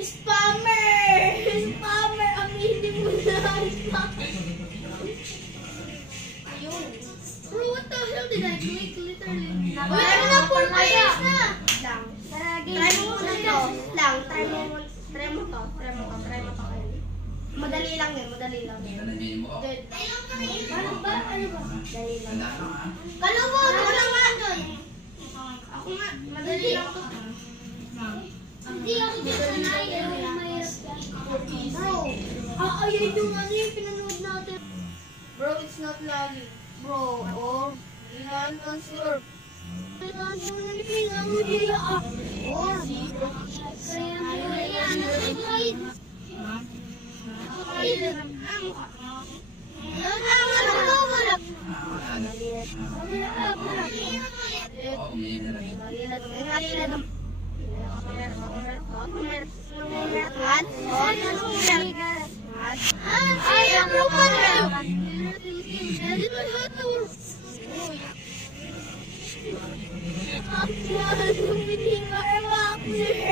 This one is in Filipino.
Spammer! Spammer! Aminin mo na! Spammer! Ayun. Bro, what the hell did I click? Literally. Meron na 4 players na! Lang. Try mo muna to. Lang. Try mo to. Madali lang yun. Ano ba? Madali lang. Kalawa! Wala nga nun. Ako nga. Madali lang to. Hindi ako dito na bro, ayun yung ano yung pinanood natin. Bro, it's not lagging. Bro, oh. Ilan ang slurp. Ilan yung nalipinang mo dito. Oh, zero. Kaya mo yan. Ayaw mo pa rin! Ang mahal ng piningar, Maxi!